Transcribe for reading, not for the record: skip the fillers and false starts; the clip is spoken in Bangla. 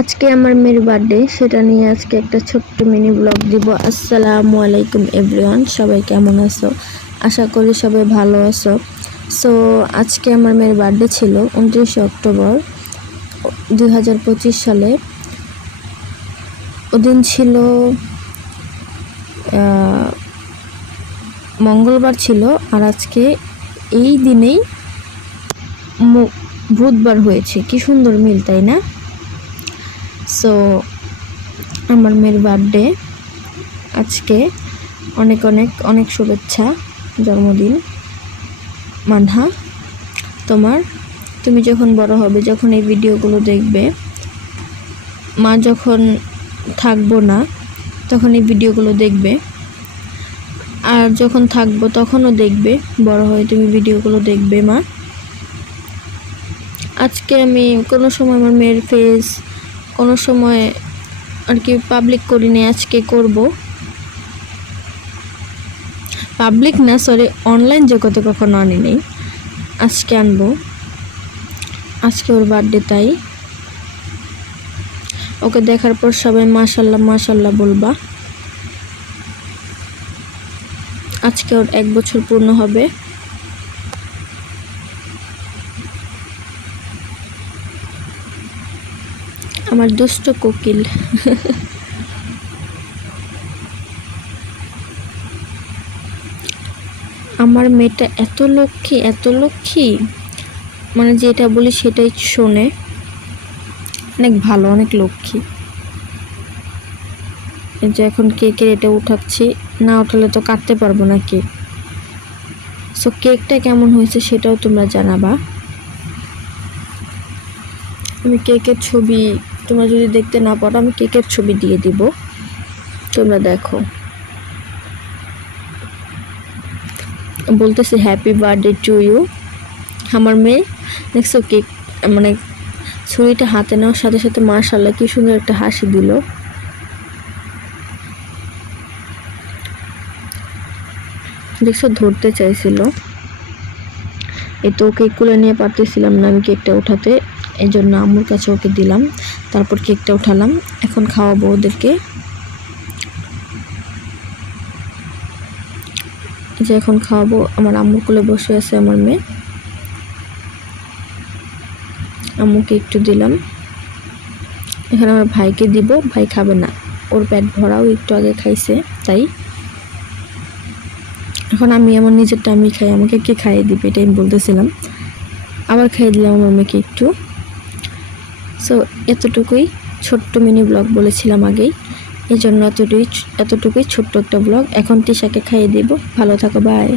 আজকে আমার মেয়ের বার্থডে, সেটা নিয়ে আজকে একটা ছোট্ট মিনি ব্লগ দিব। আসসালামু আলাইকুম এভরিওয়ান, সবাই কেমন আছো? আশা করি সবাই ভালো আছো। সো আজকে আমার মেয়ের বার্থডে ছিল 29 অক্টোবর 2025 সালে। ওদিন ছিল মঙ্গলবার ছিল, আর আজকে এই দিনেই বুধবার হয়েছে। কি সুন্দর মিল, তাই না? সো আমার মেয়ের বার্থডে আজকে। অনেক অনেক অনেক শুভেচ্ছা, জন্মদিন মানহা। তুমি যখন বড় হবে, যখন এই ভিডিওগুলো দেখবে, মা যখন থাকবো না তখন এই ভিডিওগুলো দেখবে, আর যখন থাকবো তখনও দেখবে, বড় হয়ে তুমি ভিডিওগুলো দেখবে মা। আজকে আমি কোনো সময় আমার মেয়ের ফেস কোনো সময় আর কি পাবলিক করিনি, আজকে করব। পাবলিক না, সরি, অনলাইন জগতে কখনো আনি নেই, আজকে আনবো। আজকে ওর বার্থডে, তাই ওকে দেখার পর সবাই মাশাল্লাহ মাশাল্লাহ বলবা। আজকে ওর 1 বছর পূর্ণ হবে। আমার দুষ্ট কোকিল। আমার মেয়েটা এত লক্ষ্মী, এত লক্ষ্মী, মানে যেটা বলি সেটাই শোনে। অনেক ভালো, অনেক লক্ষ্মী। এই যে এখন কেকের এটা উঠাচ্ছি, না উঠালে তো কাটতে পারবো না কেক। সো কেকটা কেমন হয়েছে সেটাও তোমরা জানাবা। আমি কেকের ছবি, তোমরা যদি দেখতে না পারো, আমি কেকের ছবি দিয়ে দিব, তোমরা দেখো। বলতেছি হ্যাপি বার্থডে টু ইউ। আমার মেয়ে দেখছো কেক, মানে ছুরিটা হাতে নেওয়ার সাথে সাথে মাশাআল্লাহ কি সুন্দর একটা হাসি দিল। দেখছো, ধরতে চাইছিল, এই তো কেক কুলে নিয়ে পারতেছিলাম না আমি কেকটা উঠাতে, এই জন্য আম্মুর কাছে ওকে দিলাম, তারপর কেকটা উঠালাম। এখন খাওয়াবো ওদেরকে। যে এখন খাওয়াবো, আমার আম্মুর কোলে বসে আছে আমার মেয়ে। আম্মুকে একটু দিলাম, এখানে আমার ভাইকে দিব, ভাই খাবে না, ওর পেট ভরাও একটু আগে খাইছে, তাই এখন আমি আমার নিজেরটা আমি খাই, আমাকে কে খাইয়ে দিবে এটা আমি বলতেছিলাম। আবার খাইয়ে দিলাম আমার মেয়েকে একটু। সো এতটুকুই ছোট্ট মিনি ব্লগ বলেছিলাম আগেই, এই জন্য এতটুকুই ছোট্ট একটা ব্লগ। এখন তিশাকে খাইয়ে দেব। ভালো থাকো, বাই।